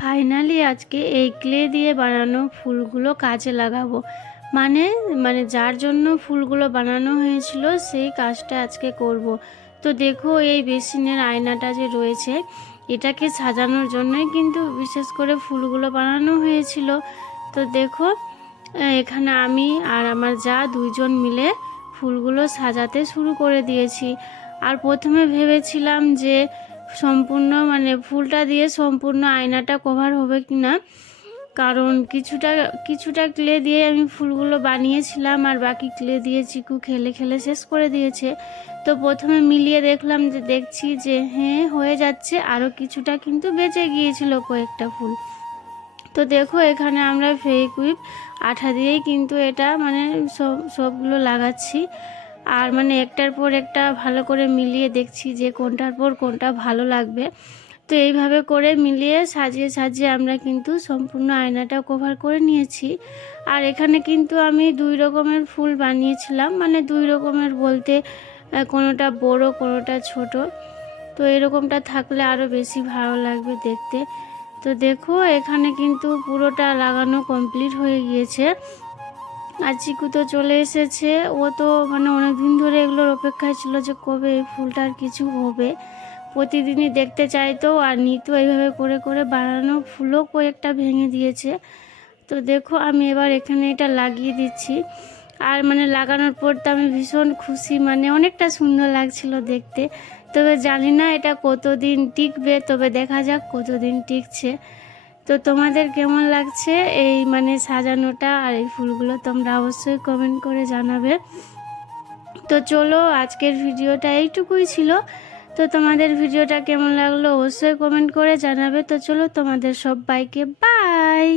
Finally আজকে এই clay দিয়ে বানানো ফুলগুলো কাজে লাগাবো। মানে মানে যার জন্য ফুলগুলো বানানো হয়েছিল সেই কাজটা আজকে করব। তো দেখো এই বেসিনের আয়নাটা যে রয়েছে এটাকে সাজানোর জন্যই কিন্তু বিশেষ করে ফুলগুলো বানানো হয়েছিল। তো দেখো এখানে আমি আর আমার যা দুইজন মিলে ফুলগুলো সাজাতে শুরু করে দিয়েছি। আর প্রথমে ভেবেছিলাম যে সম্পূর্ণ ফুলটা দিয়ে সম্পূর্ণ আয়নাটা কভার হবে কি না, কারণ কিছুটা কিছুটা ক্লে দিয়ে আমি ফুলগুলো বানিয়েছিলাম আর বাকি ক্লে দিয়ে চিকু খেলে খেলে শেষ করে দিয়েছে। তো প্রথমে মিলিয়ে দেখছি যে হ্যাঁ হয়ে যাচ্ছে, আরও কিছুটা কিন্তু বেঁচে গিয়েছিল কয়েকটা ফুল। তো দেখো এখানে আমরা ফেভিকুইক আঠা দিয়েই কিন্তু এটা সবগুলো লাগাচ্ছি। আর একটার পর একটা ভালো করে মিলিয়ে দেখছি যে কোনটার পর কোনটা ভালো লাগবে। তো এইভাবে করে মিলিয়ে সাজিয়ে সাজিয়ে আমরা কিন্তু সম্পূর্ণ আয়নাটা কভার করে নিয়েছি। আর এখানে কিন্তু আমি দুই রকমের ফুল বানিয়েছিলাম, দুই রকমের বলতে কোনোটা বড় কোনোটা ছোট। তো এরকমটা থাকলে আরও বেশি ভালো লাগবে দেখতে। তো দেখো এখানে কিন্তু পুরোটা লাগানো কমপ্লিট হয়ে গিয়েছে। আর চিকু তো চলে এসেছে, ও তো অনেক দিন ধরে এগুলোর অপেক্ষায় ছিল যে কবে এই ফুলটার কিছু হবে। প্রতিদিনই দেখতে চাইতো আর নিত, এইভাবে করে করে বানানো ফুলও কয়েকটা ভেঙে দিয়েছে। তো দেখো আমি এবার এখানে এটা লাগিয়ে দিচ্ছি। আর লাগানোর পর তো আমি ভীষণ খুশি, অনেকটা সুন্দর লাগছিল দেখতে। তবে জানি না এটা কতদিন টিকবে, তবে দেখা যাক কতদিন টিকছে। তো তোমাদের কেমন লাগছে এই সাজানোটা আর এই ফুলগুলো তোমরা অবশ্যই কমেন্ট করে জানাবে। তো চলো আজকের ভিডিওটা এইটুকুই ছিল। তো তোমাদের ভিডিওটা কেমন লাগলো অবশ্যই কমেন্ট করে জানাবে। তো চলো তোমাদের সবাইকে বাই।